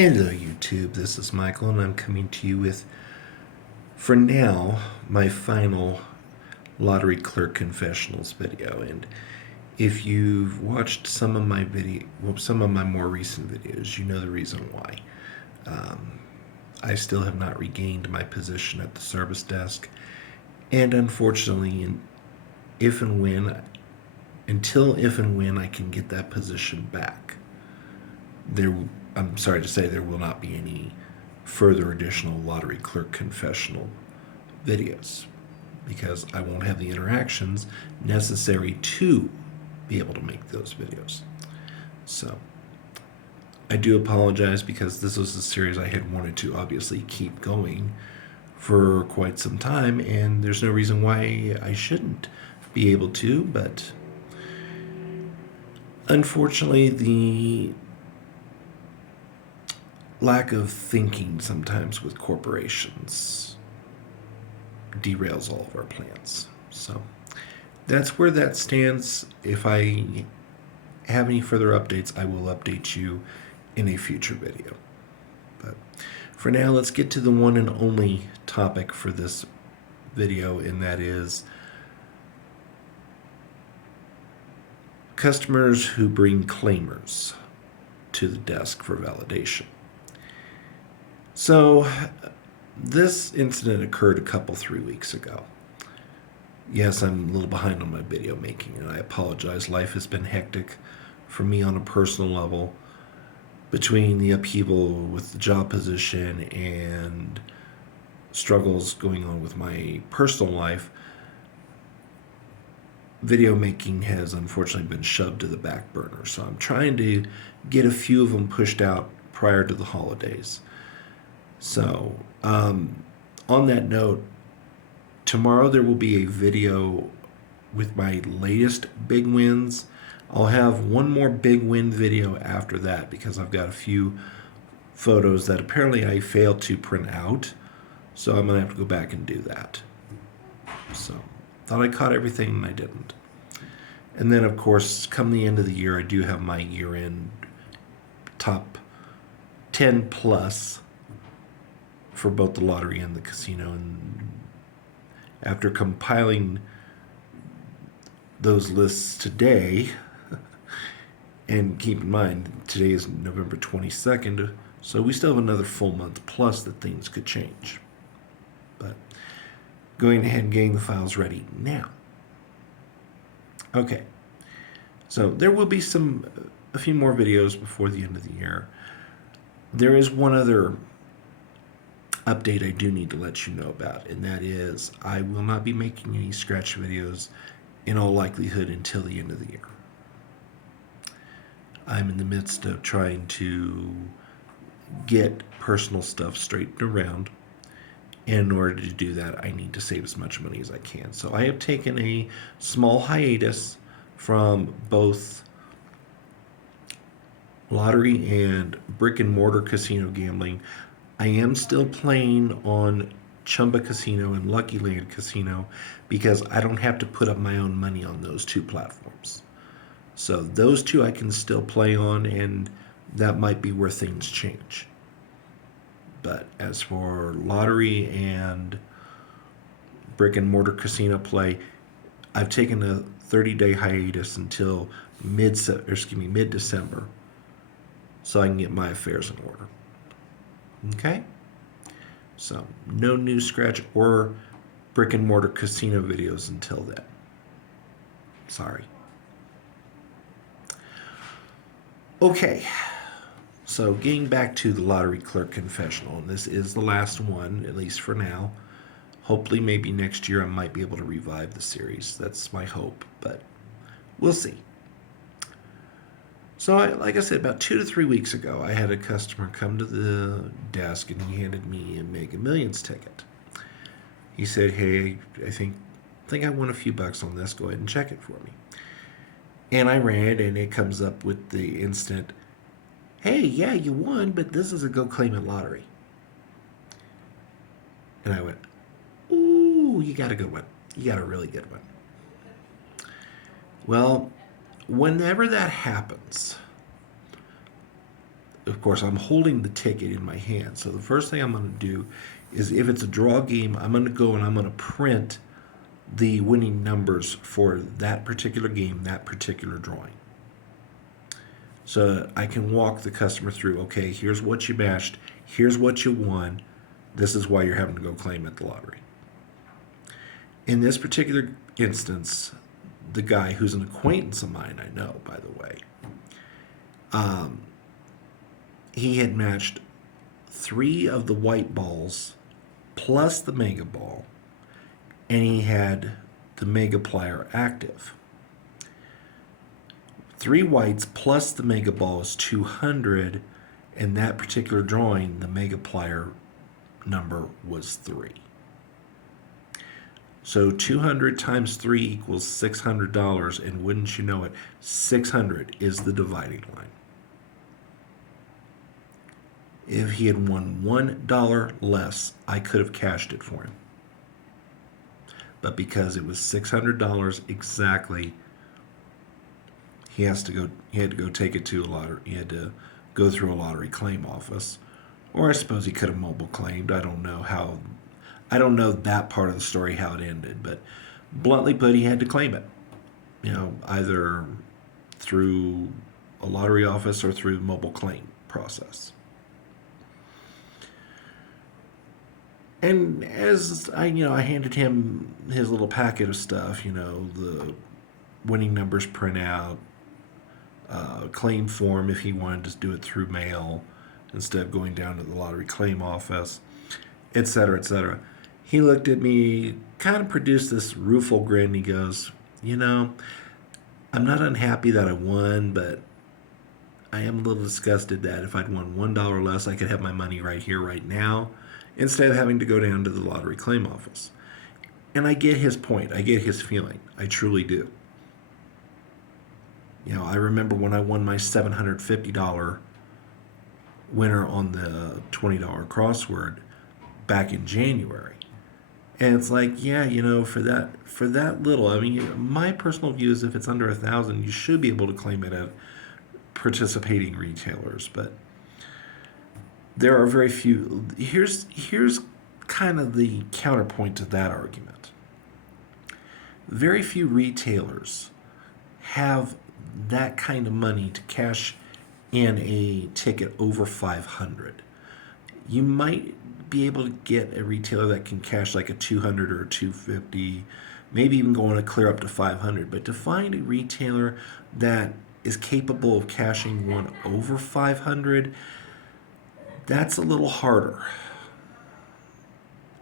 Hello YouTube, this is Michael and I'm coming to you with, for now, my final Lottery Clerk Confessionals video. And if you've watched some of my some of my more recent videos, you know the reason why. I still have not regained my position at the service desk, and unfortunately, until if and when I can get that position back, I'm sorry to say there will not be any further additional Lottery Clerk Confessional videos because I won't have the interactions necessary to be able to make those videos. So I do apologize because this was a series I had wanted to obviously keep going for quite some time, and there's no reason why I shouldn't be able to, but unfortunately the lack of thinking sometimes with corporations derails all of our plans. So that's where that stands. If I have any further updates, I will update you in a future video. But for now, let's get to the one and only topic for this video, and that is customers who bring claimers to the desk for validation. So this incident occurred 3 weeks ago. Yes, I'm a little behind on my video making, and I apologize. Life has been hectic for me on a personal level between the upheaval with the job position and struggles going on with my personal life. Video making has unfortunately been shoved to the back burner, so I'm trying to get a few of them pushed out prior to the holidays. So, on that note, tomorrow there will be a video with my latest big wins. I'll have one more big win video after that because I've got a few photos that apparently I failed to print out. So I'm going to have to go back and do that. So, thought I caught everything and I didn't. And then, of course, come the end of the year, I do have my year-end top 10 plus for both the lottery and the casino. And after compiling those lists today, and keep in mind, today is November 22nd, so we still have another full month plus that things could change. But going ahead and getting the files ready now. Okay, so there will be a few more videos before the end of the year. There is one other update I do need to let you know about, and that is I will not be making any scratch videos in all likelihood until the end of the year. I'm in the midst of trying to get personal stuff straightened around, and in order to do that I need to save as much money as I can. So I have taken a small hiatus from both lottery and brick and mortar casino gambling. I am still playing on Chumba Casino and Lucky Land Casino because I don't have to put up my own money on those two platforms. So those two I can still play on, and that might be where things change. But as for lottery and brick and mortar casino play, I've taken a 30-day hiatus until mid-December so I can get my affairs in order. Okay? So, no new scratch or brick and mortar casino videos until then. Sorry. Okay. So, getting back to the Lottery Clerk Confessional, and this is the last one, at least for now. Hopefully, maybe next year I might be able to revive the series. That's my hope, but we'll see. So, like I said, about 2 to 3 weeks ago, I had a customer come to the desk and he handed me a Mega Millions ticket. He said, "Hey, I think I won a few bucks on this. Go ahead and check it for me." And I ran, and it comes up with the instant, "Hey, yeah, you won, but this is a Go Claim It lottery." And I went, "Ooh, you got a good one. You got a really good one." Well, whenever that happens, of course, I'm holding the ticket in my hand. So the first thing I'm going to do is, if it's a draw game, I'm going to go and I'm going to print the winning numbers for that particular game, that particular drawing. So that I can walk the customer through, okay, here's what you mashed, here's what you won, this is why you're having to go claim at the lottery. In this particular instance, the guy, who's an acquaintance of mine, I know, by the way, he had matched 3 of the white balls plus the mega ball, and he had the mega plier active. 3 whites plus the mega ball is 200. In that particular drawing, the mega plier number was 3. So 200 times 3 equals $600, and wouldn't you know it, 600 is the dividing line. If he had won $1 less, I could have cashed it for him. But because it was $600 exactly, he had to go take it to a lottery. He had to go through a lottery claim office, or I suppose he could have mobile claimed. I don't know that part of the story, how it ended, but bluntly put, he had to claim it. Either through a lottery office or through the mobile claim process. And as I handed him his little packet of stuff, the winning numbers printout, claim form if he wanted to do it through mail instead of going down to the lottery claim office, etc., etc. He looked at me, kind of produced this rueful grin. He goes, I'm not unhappy that I won, but I am a little disgusted that if I'd won $1 less, I could have my money right here, right now, instead of having to go down to the lottery claim office. And I get his point. I get his feeling. I truly do. I remember when I won my $750 winner on the $20 crossword back in January. And it's like, for that little, my personal view is if it's under $1,000, you should be able to claim it at participating retailers. But there are very few. Here's kind of the counterpoint to that argument. Very few retailers have that kind of money to cash in a ticket over $500. You might be able to get a retailer that can cash like a $200 or $250, maybe even going to clear up to $500. But to find a retailer that is capable of cashing one over $500, that's a little harder.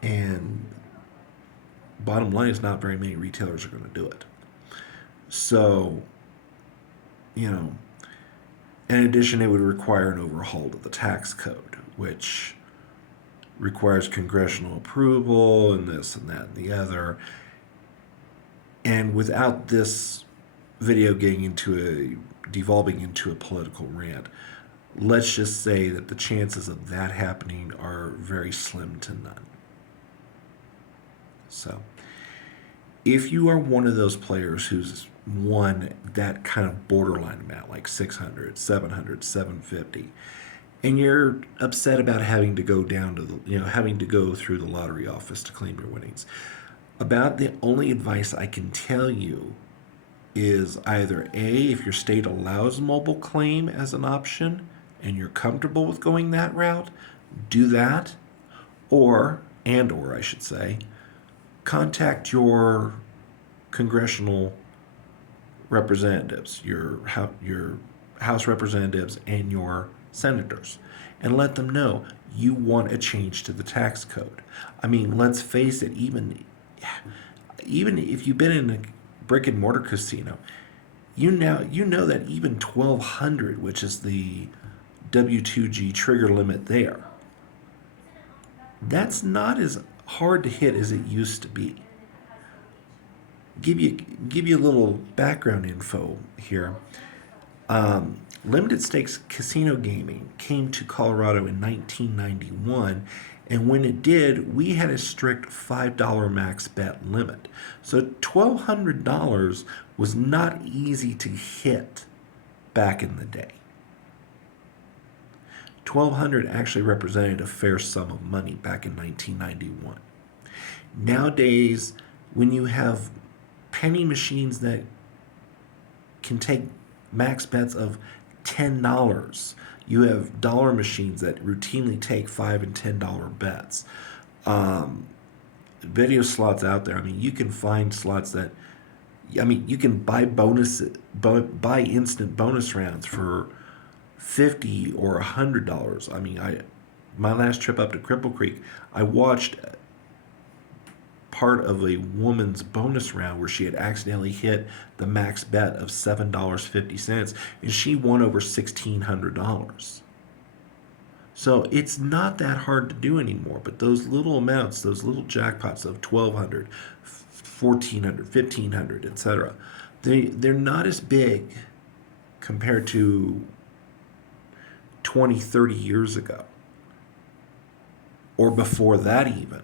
And bottom line is, not very many retailers are going to do it. So, in addition, it would require an overhaul of the tax code, which requires congressional approval and this and that and the other. And without this video devolving into a political rant, let's just say that the chances of that happening are very slim to none. So, if you are one of those players who's won that kind of borderline amount, like 600, 700, 750, and you're upset about having to go down to having to go through the lottery office to claim your winnings, about the only advice I can tell you is either A, if your state allows mobile claim as an option and you're comfortable with going that route, do that, or I should say, contact your congressional representatives, your House representatives and your senators, and let them know you want a change to the tax code. Let's face it, even if you've been in a brick and mortar casino, you know that even $1,200, which is the W2G trigger limit there, that's not as hard to hit as it used to be. Give you a little background info here. Limited stakes casino gaming came to Colorado in 1991, and when it did, we had a strict $5 max bet limit. So $1,200 was not easy to hit back in the day. $1,200 actually represented a fair sum of money back in 1991. Nowadays, when you have penny machines that can take max bets of $10, you have dollar machines that routinely take $5 and $10 bets. Um, Video slots out there. I mean, you can find slots that, I mean, you can buy instant bonus rounds for $50 or $100. I mean, my last trip up to Cripple Creek, I watched part of a woman's bonus round where she had accidentally hit the max bet of $7.50, and she won over $1,600. So it's not that hard to do anymore, but those little amounts, those little jackpots of 1,200, 1,400, 1,500, etc., they're not as big compared to 20, 30 years ago, or before that even.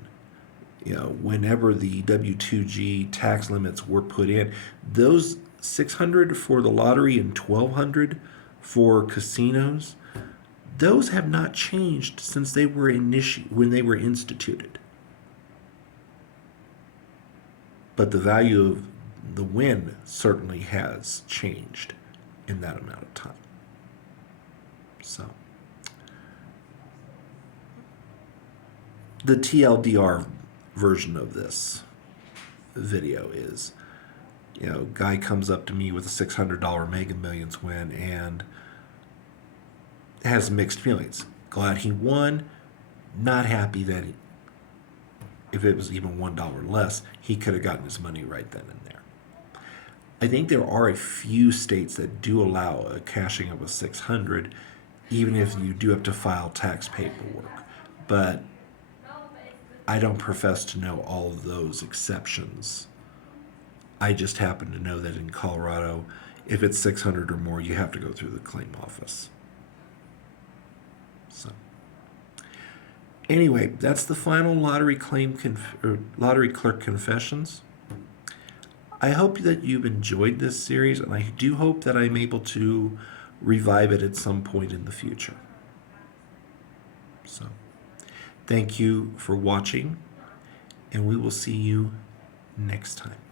You know, whenever the W2G tax limits were put in, those 600 for the lottery and 1,200 for casinos, those have not changed since they were when they were instituted. But the value of the win certainly has changed in that amount of time. So the TLDR version of this video is, you know, guy comes up to me with a $600 Mega Millions win and has mixed feelings. Glad he won, not happy that if it was even $1 less, he could have gotten his money right then and there. I think there are a few states that do allow a cashing of a 600, even if you do have to file tax paperwork. But I don't profess to know all of those exceptions. I just happen to know that in Colorado, if it's 600 or more, you have to go through the claim office. So, anyway, that's the final Lottery Clerk Confessions. I hope that you've enjoyed this series, and I do hope that I'm able to revive it at some point in the future. So, thank you for watching, and we will see you next time.